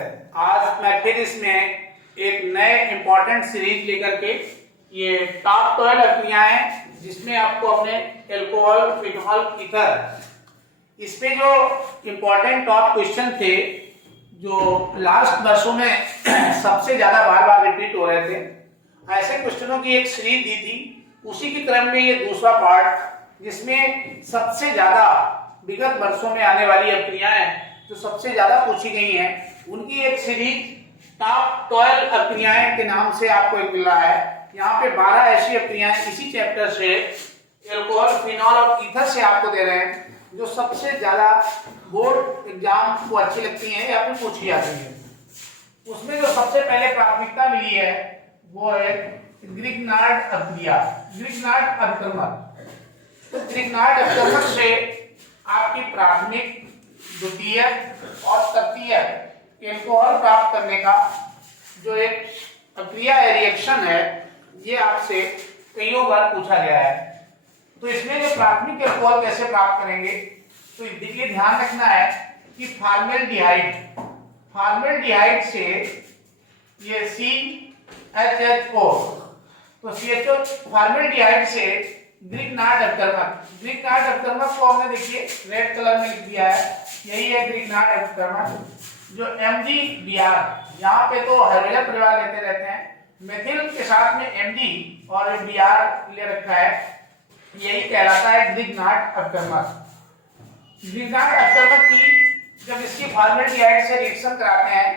है। आज मैं फिर इसमें एक नए इंपॉर्टेंट सीरीज लेकर के ये टॉप 12 अभिक्रियाएं जिसमें आपको अपने एल्कोहल, फिनॉल, ईथर इस पे जो इंपॉर्टेंट टॉप क्वेश्चन थे जो लास्ट वर्षों में सबसे ज्यादा बार बार रिपीट हो रहे थे, ऐसे क्वेश्चनों की एक सीरीज दी थी। उसी के क्रम में ये दूसरा पार्ट जिसमें सबसे ज्यादा विगत वर्षों में आने वाली अभिक्रियाएं जो सबसे ज्यादा पूछी गई हैं उनकी एक सीरीज टॉप 12 अभिक्रियाएं के नाम से आपको एक मिल रहा है। यहाँ पे 12 ऐसी अभिक्रियाएं इसी चैप्टर से एल्कोहल, फिनॉल और ईथर से आपको दे रहे हैं जो सबसे ज्यादा बोर्ड एग्जाम को अच्छी लगती हैं या फिर पूछी जाती है। उसमें जो सबसे पहले प्राथमिकता मिली है वो है ग्रिग्नार्ड अभिक्रिया, ग्रिग्नार्ड अभिकर्मक। तो ग्रिग्नार्ड अभिकर्मक से आपकी प्राथमिक, द्वितीय और तृतीय एल्कोहल प्राप्त करने का जो एक अभिक्रिया है, रिएक्शन है, ये आपसे कईयों बार पूछा गया है। तो इसमें जो प्राथमिक एल्कोहल कैसे प्राप्त करेंगे, तो देखिए ध्यान रखना है कि फॉर्मेल्डिहाइड, फॉर्मेल्डिहाइड से ये CHHO, तो CHO फॉर्मेल्डिहाइड से ग्रिग्नार्ड अभिकर्मक, ग्रिग्नार्ड अभिकर्मक को हमने देखिए रेड कलर में लिख दिया है, यही है ग्रिग्नार्ड अभिकर्मक। जो MgBr, यहाँ पे तो हाइड्रोजन परिवार लेते रहते हैं, मेथिल के साथ में Mg और Br ले रखा है, यही कहलाता है ग्रिग्नार्ड अभिकर्मक। ग्रिग्नार्ड अभिकर्मक की जब इसकी फॉर्मेल्डिहाइड से रिएक्शन कराते हैं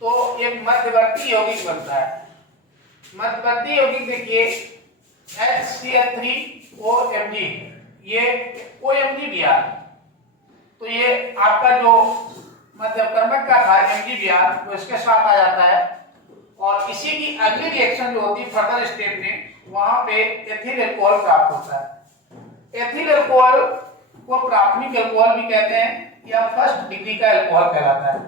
तो एक मध्यवर्ती यौगिक बनता है। मध्यवर्ती यौगिक देखिए HCl3OMg, ये OMgBr, तो ये आपका जो मध्यवर्तक का था MgBr वो इसके साथ आ जाता है और इसी की अगली रिएक्शन जो होती है फर्दर स्टेप में, वहां पे एथिल अल्कोहल प्राप्त होता है। एथिल अल्कोहल को प्राथमिक अल्कोहल भी कहते हैं या फर्स्ट डिग्री का अल्कोहल कहलाता है।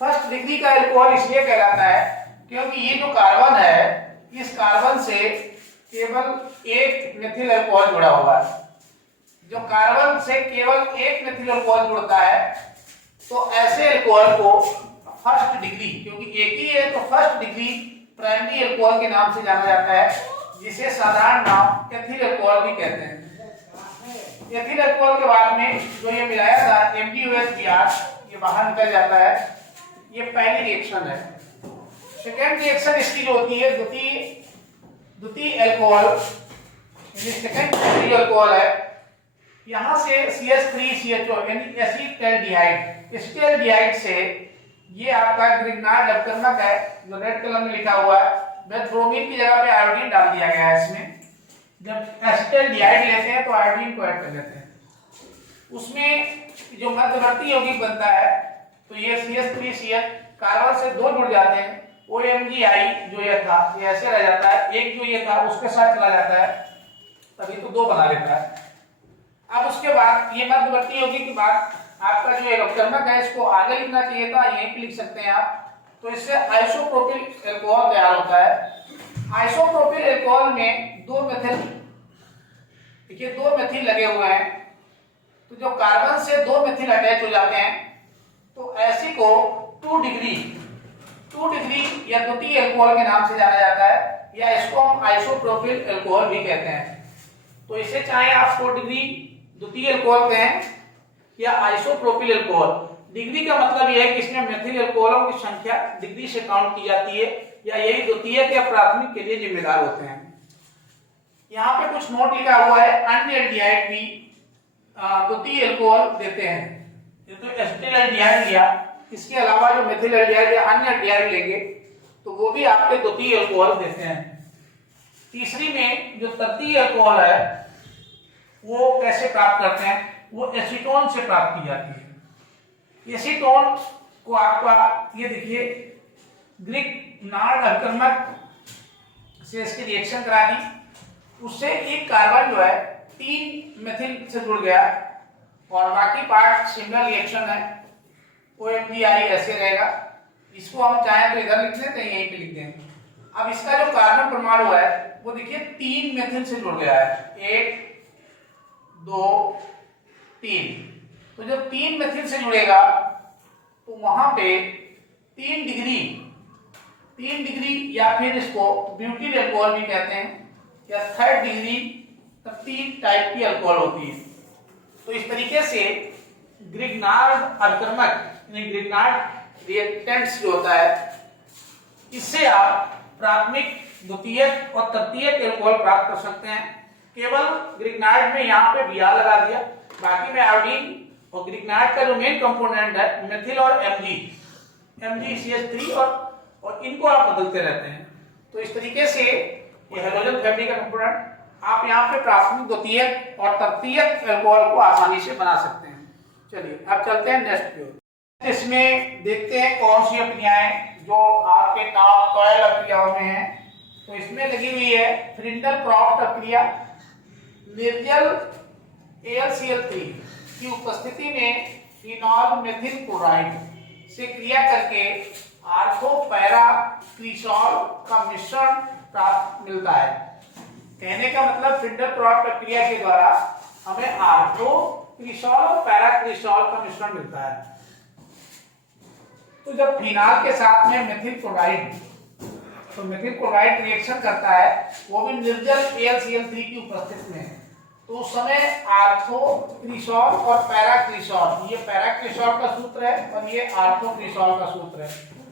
फर्स्ट डिग्री का अल्कोहल इसलिए कहलाता है क्योंकि ये जो कार्बन है, इस कार्बन से केवल एक मेथिल अल्कोहल जुड़ा हुआ है। जो कार्बन से केवल एक मेथिल अल्कोहल जुड़ता है तो ऐसे अल्कोहल को फर्स्ट डिग्री, क्योंकि एक ही है तो फर्स्ट डिग्री प्राइमरी अल्कोहल के नाम से जाना जाता है, जिसे साधारण नाम एथिल अल्कोहल भी कहते हैं। एथिल अल्कोहल के बाद में जो ये मिलाया था MgOH ये बाहर निकल जाता है, ये पहली रिएक्शन है। सेकेंड रिएक्शन इसकी जो होती है द्वितीय अल्कोहल, यानी सेकेंड डिग्री अल्कोहल है। यहाँ से CH3CHO यानी एसिटाल्डिहाइड, एसिटाल्डिहाइड से ये आपका ग्रिग्नार्ड अभिकर्मक है जो रेड कलर में लिखा हुआ है, बस ब्रोमीन की जगह पे आयोडीन डाल दिया गया है इसमें। जब एसिटाल्डिहाइड लेते हैं तो आयोडीन को ऐड कर लेते हैं, उसमें जो मध्यवर्ती यौगिक बनता है तो ये CH3CH कार्बन से दो जुड़ जाते हैं, OMgI जो ये था ये ऐसे रह जाता है, एक जो ये था उसके साथ चला जाता है, तभी तो दो बना लेता है। अब उसके बाद ये मध्यवर्ती यौगिक के बाद आपका जो अभिकर्मक है, इसको आगे लिखना चाहिए था, यहीं पे लिख सकते हैं आप। तो इससे आइसोप्रोपिल अल्कोहल तैयार होता है। आइसोप्रोपिल अल्कोहल में दो मेथिल, देखिए दो मेथिल लगे हुए हैं, तो जो कार्बन से दो मेथिल अटैच हो जाते हैं तो ऐसी को 2 डिग्री या द्वितीय अल्कोहल के नाम से जाना जाता है, या इसको हम आइसोप्रोपिल अल्कोहल भी कहते हैं। तो इसे चाहे आप 4 डिग्री द्वितीय अल्कोहल कहें या आइसोप्रोपिल अल्कोहल। डिग्री का मतलब यह है कि इसमें मेथिल अल्कोहलों की संख्या डिग्री से काउंट की जाती है, या यही द्वितीयक या प्राथमिक के लिए जिम्मेदार होते हैं। यहाँ पे कुछ नोट लिखा हुआ है, अन्य एल्डिहाइड भी द्वितीय अल्कोहल देते हैं। ये तो एसिटिल एल्डिहाइड लिया, इसके अलावा जो मेथिल एल्डिहाइड या अन्य एल्डिहाइड लेंगे तो वो भी आपके द्वितीय अल्कोहल देते हैं। तीसरी में जो तृतीय अल्कोहल है वो कैसे प्राप्त करते हैं, वो एसीटोन से प्राप्त की जाती है। एसीटोन को आपका ये देखिए ग्रिग्नार्ड अभिकर्मक से इसकी रिएक्शन करा दी, उससे एक कार्बन जो है 3 मेथिल से जुड़ गया और बाकी पार्ट सिंगल रिएक्शन है, OMgI ऐसे रहेगा। इसको हम चाहें तो इधर लिख लेते हैं, यहीं पे लिख देंगे। अब इसका जो कार्बन परमाणु है वो देखिए 3 मेथिल से जुड़ गया है, 1 2 3। तो जब 3 मेथिल से जुड़ेगा तो वहां पे 3 डिग्री या फिर इसको ब्यूटिल अल्कोहल भी कहते हैं, या 3rd डिग्री, तब 3 टाइप की अल्कोहल होती है। तो इस तरीके से ग्रिग्नार्ड अल्करमक ग्रिग्नार्ड रिएक्टेंट्स जो होता है, इससे आप प्राथमिक, द्वितीयक और तृतीयक अल्कोहल प्राप्त कर सकते हैं। केवल ग्रिग्नार्ड में यहाँ पे Br लगा दिया, बाकी में आयोडीन और ग्रिग्नार्ड का जो मेन कंपोनेंट है मेथिल और MgCH3 और इनको आप बदलते रहते हैं। तो इस तरीके से ये हेलोजन फैमिली का कंपोनेंट आप यहाँ पे प्राथमिक, द्वितीयक और तृतीयक अल्कोहल को आसानी से बना सकते हैं। चलिए अब चलते हैं नेक्स्ट पे। इसमें देखते हैं कौन सी अक्रियाएं जो आपके टॉप 12 अक्रियाओं में है। तो इसमें लगी हुई है फ्रिंडल क्रॉफ्ट अक्रिया। निर्जल AlCl3 की उपस्थिति में फिनॉल मेथिल क्लोराइड से क्रिया करके आर्थो पैरा क्रिसॉल का मिश्रण प्राप्त मिलता है। कहने का मतलब फ्रिंडल क्रॉफ्ट प्रक्रिया के द्वारा हमें आर्थो क्रिसॉल और पैरा क्रिसॉल का मिश्रण मिलता है। तो जब फिनॉल के साथ में मेथिल क्लोराइड रिएक्शन करता है, वो भी निर्जल AlCl3 की उपस्थिति में, तो उस समय आर्थो क्रिसॉल और पैरा क्रिसॉल, ये पैरा क्रिसॉल का सूत्र है और ये आर्थो क्रिसॉल का सूत्र है।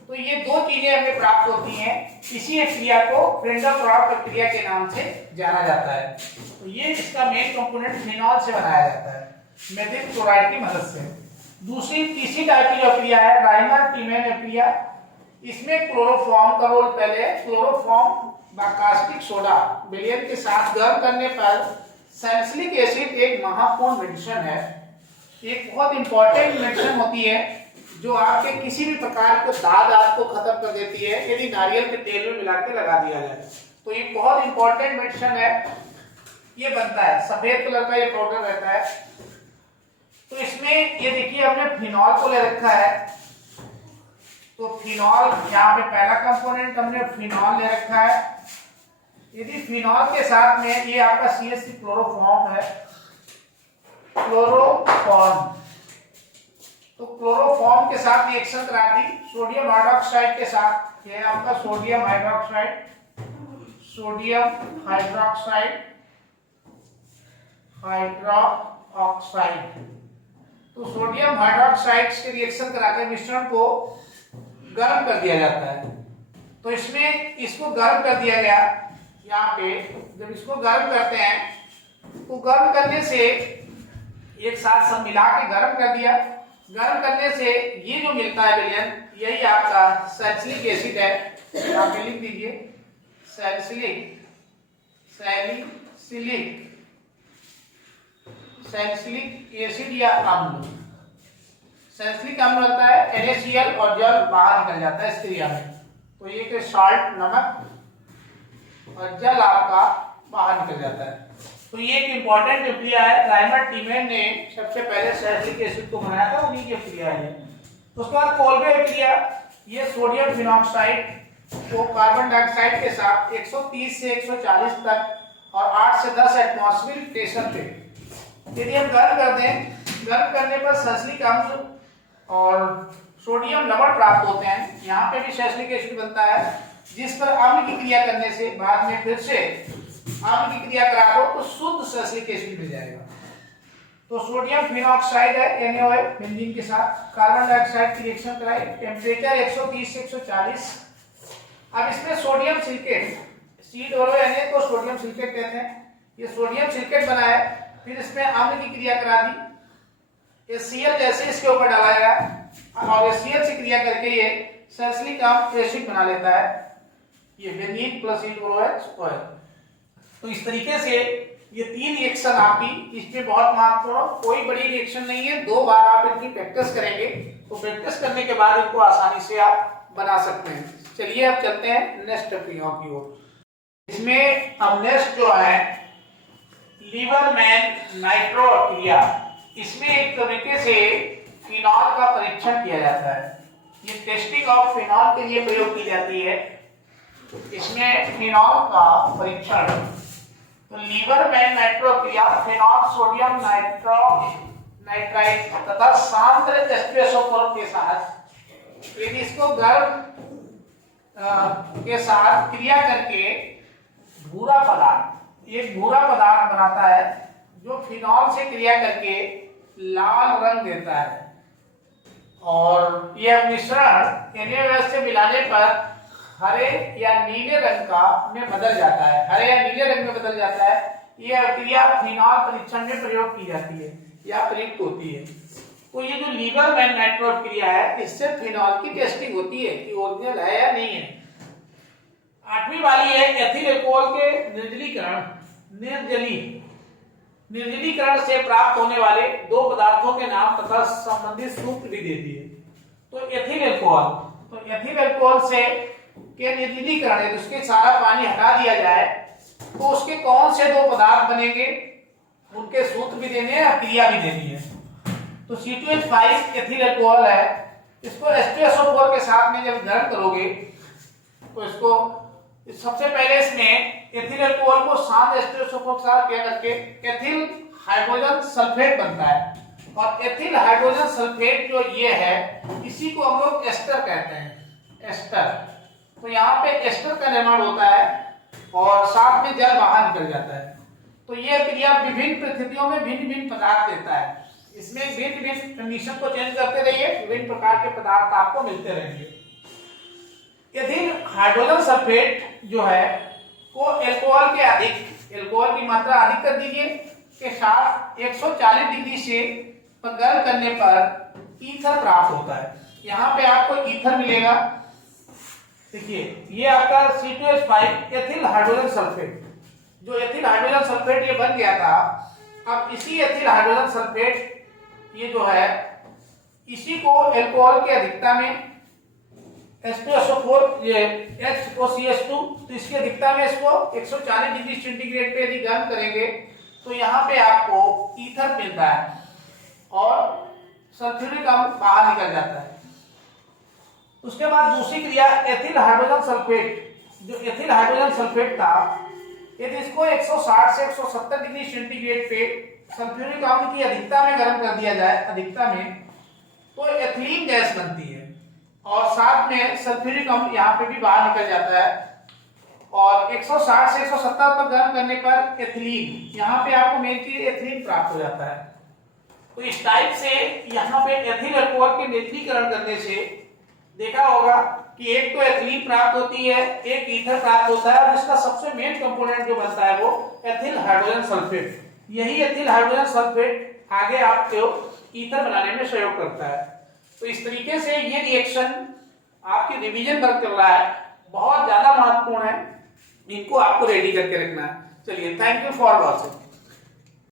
तो ये दो चीजें हमें प्राप्त होती हैं। इसी क्रिया को फ्रिंडल क्रॉफ्ट प्रक्रिया के नाम से जाना जाता है। तो ये इसका मेन कंपोनेंट फिनॉल से बनाया जाता है, मेथिल क्लोराइड की मदद से। तीसरी टाइप की जो क्रिया है राइमर टीमेन क्रिया। इसमें क्लोरोफॉर्म का रोल पहले। क्लोरोफॉर्म कास्टिक सोडा विलयन के साथ गर्म करने पर सैलिसिलिक एसिड एक महत्वपूर्ण मेडिसिन है, एक बहुत इंपॉर्टेंट मेडिसिन होती है जो आपके किसी भी प्रकार के दाद को खत्म कर देती है यदि नारियल के तेल में मिला के लगा दिया जाए। तो ये बहुत इंपॉर्टेंट मेडिसिन है। ये बनता है, सफेद कलर का ये पाउडर रहता है। तो इसमें ये देखिए हमने फिनॉल को ले रखा है। तो फिनॉल यहाँ पे पहला कंपोनेंट हमने फिनॉल ले रखा है। यदि फिनॉल के साथ में ये आपका CH3 क्लोरोफॉर्म है, क्लोरोफॉर्म, तो क्लोरोफॉर्म के साथ रिएक्शन करा दी सोडियम हाइड्रोक्साइड के साथ। ये आपका सोडियम हाइड्रोक्साइड तो सोडियम हाइड्रोक्साइड के रिएक्शन कराकर मिश्रण को गर्म कर दिया जाता है। तो इसमें इसको गर्म कर दिया गया। यहाँ पे जब इसको गर्म करते हैं तो गर्म करने से एक साथ सब मिला के गर्म कर दिया। गर्म करने से ये जो मिलता है विलयन, यही आपका सैलिसिलिक एसिड है। यहाँ पे लिख दीजिए सैलिसिलिक एसिड या अम्ल। सैलिसिलिक अम्ल होता है NaCl और जल बाहर निकल जाता है इस क्रिया में। तो ये कि साल्ट, नमक और जल आपका बाहर निकल जाता है। तो ये एक इंपॉर्टेंट क्रिया है। राइमर टीमेन ने सबसे पहले सैलिसिलिक एसिड को बनाया था, उन्हीं की क्रिया है। उसके बाद कोल्बे क्रिया। ये सोडियम फिनॉक्साइड को कार्बन डाइऑक्साइड के साथ 130 से 140 तक और 8 से 10 एटमॉस्फेरिक प्रेशर पे यदि हम गर्म कर दें, गर्म करने पर सैलिसिलिक अम्ल और सोडियम लवण प्राप्त होते हैं। यहाँ पे भी सैलिसिलिक एसिड बनता है, जिस पर अम्ल की क्रिया करने से बाद में फिर से अम्ल की क्रिया करा दो तो शुद्ध सैलिसिलिक एसिड मिल जाएगा। तो सोडियम फिनॉक्साइड है NaOH बेंजीन के साथ, कार्बन डाइऑक्साइड की रिएक्शन कराई, टेम्परेचर 130 से 140। अब इसमें सोडियम सिलिकेट, COONA को सोडियम सिलिकेट कहते हैं। ये सोडियम सिलिकेट बनाया, फिर इसमें अम्ल की क्रिया करा दी, ये Cl जैसे इसके ऊपर डाला गया और ये Cl से क्रिया करके ये सैलिसिलिक एसिड बना लेता है, ये बेंजीन प्लस COOH। तो इस तरीके से ये 3 रिएक्शन आपकी, इसमें बहुत महत्वपूर्ण, कोई बड़ी रिएक्शन नहीं है। 2 बार आप इनकी प्रैक्टिस करेंगे तो प्रैक्टिस करने के बाद इनको आसानी से आप बना सकते हैं। चलिए अब चलते हैं नेक्स्ट प्रक्रियाओं की ओर। इसमें अब नेक्स्ट जो है लीवरमैन नाइट्रो क्रिया। इसमें एक तरीके से फिनॉल का परीक्षण किया जाता है। ये टेस्टिंग ऑफ फिनॉल के लिए प्रयोग की जाती है। इसमें फिनॉल का परीक्षण, तो लीवरमैन नाइट्रो क्रिया फिनॉल सोडियम नाइट्राइड तथा सांद्र H2SO4 के साथ यदि इसको गर्म के साथ क्रिया करके भूरा पदार्थ, एक भूरा पदार्थ बनाता है जो फिनॉल से क्रिया करके लाल रंग देता है, और यह मिश्रण NaOH से मिलाने पर हरे या नीले रंग का में बदल जाता है, हरे या नीले रंग में बदल जाता है। यह क्रिया फिनॉल परीक्षण में प्रयोग की जाती है या प्रयुक्त होती है। तो ये जो लीबरमैन नाइट्रोड क्रिया है, इससे फिनॉल की टेस्टिंग होती है कि ओरिजिनल है या नहीं है। आठवीं वाली है एथिल अल्कोहल के निर्जलीकरण। निर्जलीकरण से प्राप्त होने वाले दो पदार्थों के नाम तथा संबंधित सूत्र भी देती है। तो एथिल अल्कोहल, तो एथिल अल्कोहल से के निर्जलीकरण है, उसके सारा पानी हटा दिया जाए तो उसके कौन से दो पदार्थ बनेंगे, उनके सूत्र भी देने हैं, क्रिया भी देनी है। तो C2H5 एथिल अल्कोहल है, इसको H2SO4 के साथ में जब गर्म करोगे तो इसको सबसे पहले इसमें एथिल अल्कोहल को शांत H2SO4 के साथ क्या करके एथिल हाइड्रोजन सल्फेट बनता है, और एथिल हाइड्रोजन सल्फेट जो ये है इसी को हम लोग एस्टर कहते हैं, एस्टर। तो यहाँ पे एस्टर का निर्माण होता है और साथ में जल बाहर निकल जाता है। तो ये क्रिया विभिन्न परिस्थितियों में भिन्न भिन्न पदार्थ देता है। इसमें भिन्न भिन्न कंडीशन को चेंज करते रहिए, विभिन्न प्रकार के पदार्थ आपको मिलते रहेंगे। एथिल हाइड्रोजन सल्फेट जो है को अल्कोहल के अधिक, अल्कोहल की मात्रा अधिक कर दीजिए के साथ 140 डिग्री से गर्म करने पर ईथर प्राप्त होता है। यहाँ पे आपको ईथर मिलेगा। देखिए ये आपका C2H5 एथिल हाइड्रोजन सल्फेट, जो एथिल हाइड्रोजन सल्फेट ये बन गया था। अब इसी एथिल हाइड्रोजन सल्फेट ये जो है इसी को अल्कोहल के अधिकता में H2SO4 ये HOCH2, तो इसकी अधिकता में इसको 140 डिग्री सेंटीग्रेड पे यदि गर्म करेंगे तो यहाँ पे आपको ईथर मिलता है और सल्फ्यूरिक अम्ल बाहर निकल जाता है। उसके बाद दूसरी क्रिया एथिल हाइड्रोजन सल्फेट, जो एथिल हाइड्रोजन सल्फेट था यदि इसको 160 से 170 डिग्री सेंटीग्रेड पे सल्फ्यूरिक अम्ल की अधिकता में गर्म कर दिया जाए, अधिकता में, तो एथिलीन गैस बनती है और साथ में सल्फ्यूरिक अम्ल यहाँ पे भी बाहर निकल जाता है। और 160 से 170 पर गर्म करने पर एथिलीन, यहाँ पे आपको मेन चीज एथिलीन प्राप्त हो जाता है। तो इस टाइप से यहाँ पे एथिल अल्कोहल के निर्जलीकरण करने से देखा होगा कि एक तो एथिलीन प्राप्त होती है, एक ईथर प्राप्त होता है, और इसका सबसे मेन कंपोनेंट जो बनता है वो एथिल हाइड्रोजन सल्फेट। यही एथिल हाइड्रोजन सल्फेट आगे आपको ईथर बनाने में सहयोग करता है। तो इस तरीके से ये रिएक्शन आपकी रिवीजन वर्क कर रहा है, बहुत ज्यादा महत्वपूर्ण है, इनको आपको रेडी करके रखना है। चलिए, थैंक यू फॉर वॉचिंग।